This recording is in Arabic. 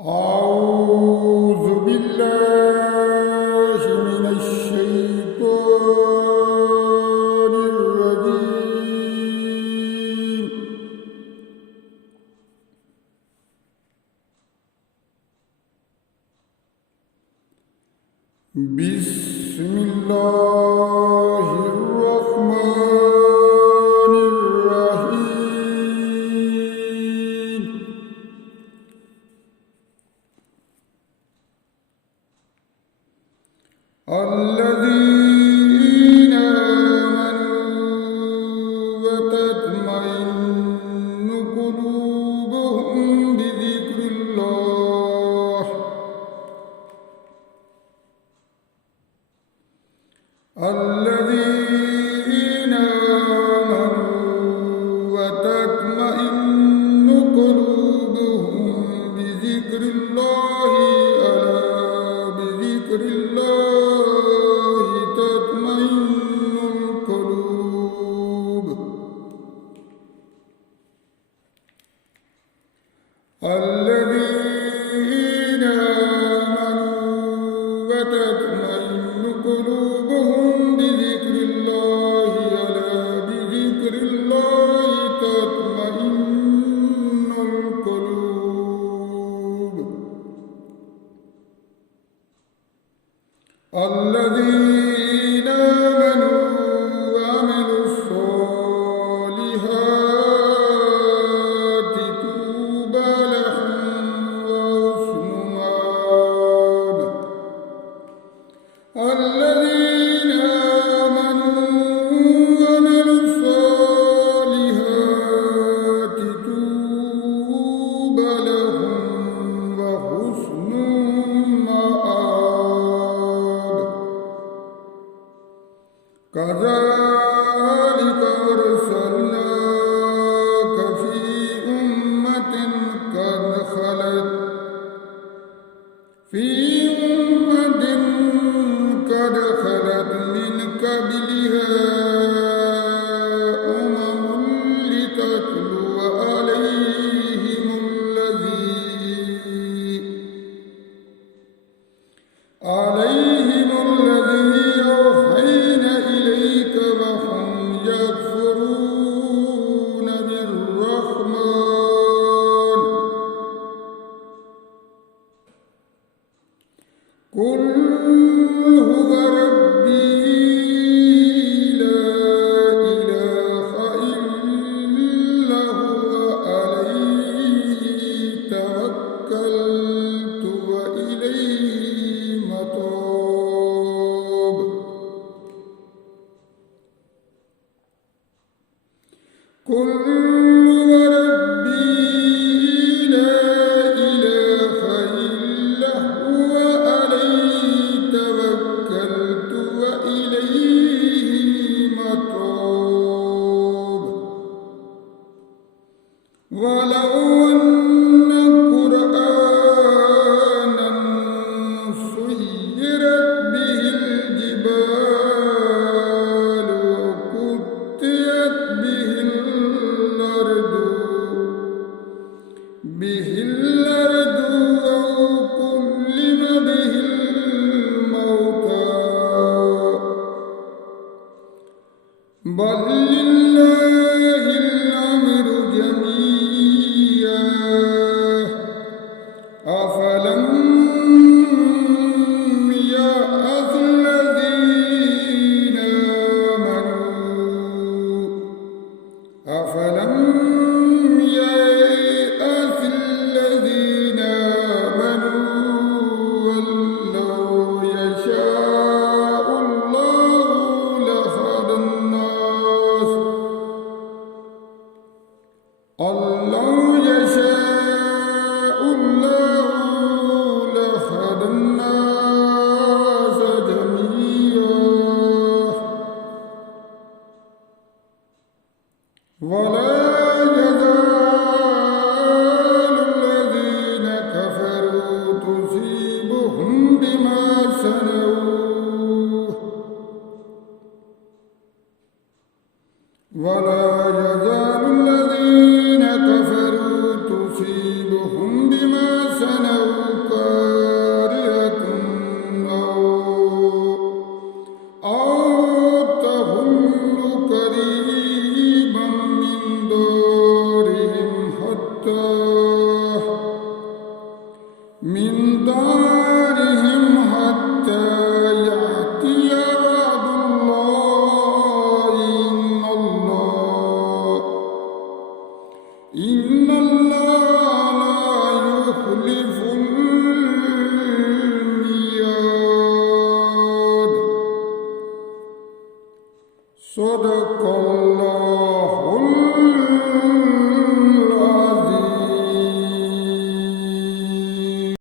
أعوذ بالله من الشيطان الرجيم. بسم الله الرحمن الرحيم. الذين آمنوا وتطمئن قلوبهم بذكر الله. الذين آمنوا وتطمئن قلوبهم بذكر الله. ألا بذكر الله تطمئن القلوب. الذين آمنوا وتطمئن قلوبهم بذكر الله. ألا بذكر الله تطمئن القلوب. الذين آمنوا وعملوا الصالحات طوبى لهم وحسن مآب. الذين آمنوا وعملوا الصالحات طوبى لهم وحسن مآب. كذلك أرسلناك في أمة قد خلت من قبلها أمم لتتلو عليهم الذي أوحينا إليك وهم يكفرون بالرحمن. قل هو ربي لا إله إلا هو عليه توكلت وإليه متاب. قل هو ربي لا إله إلا هو عليه توكلت وإليه متاب. ولو أن قرآنا سيرت به الجبال وقطعت به الأرض أو كلم به الموتى بل لله الأمر جميعا. أفلم يأس الذين آمنوا أفلم يأس الذين صدق الله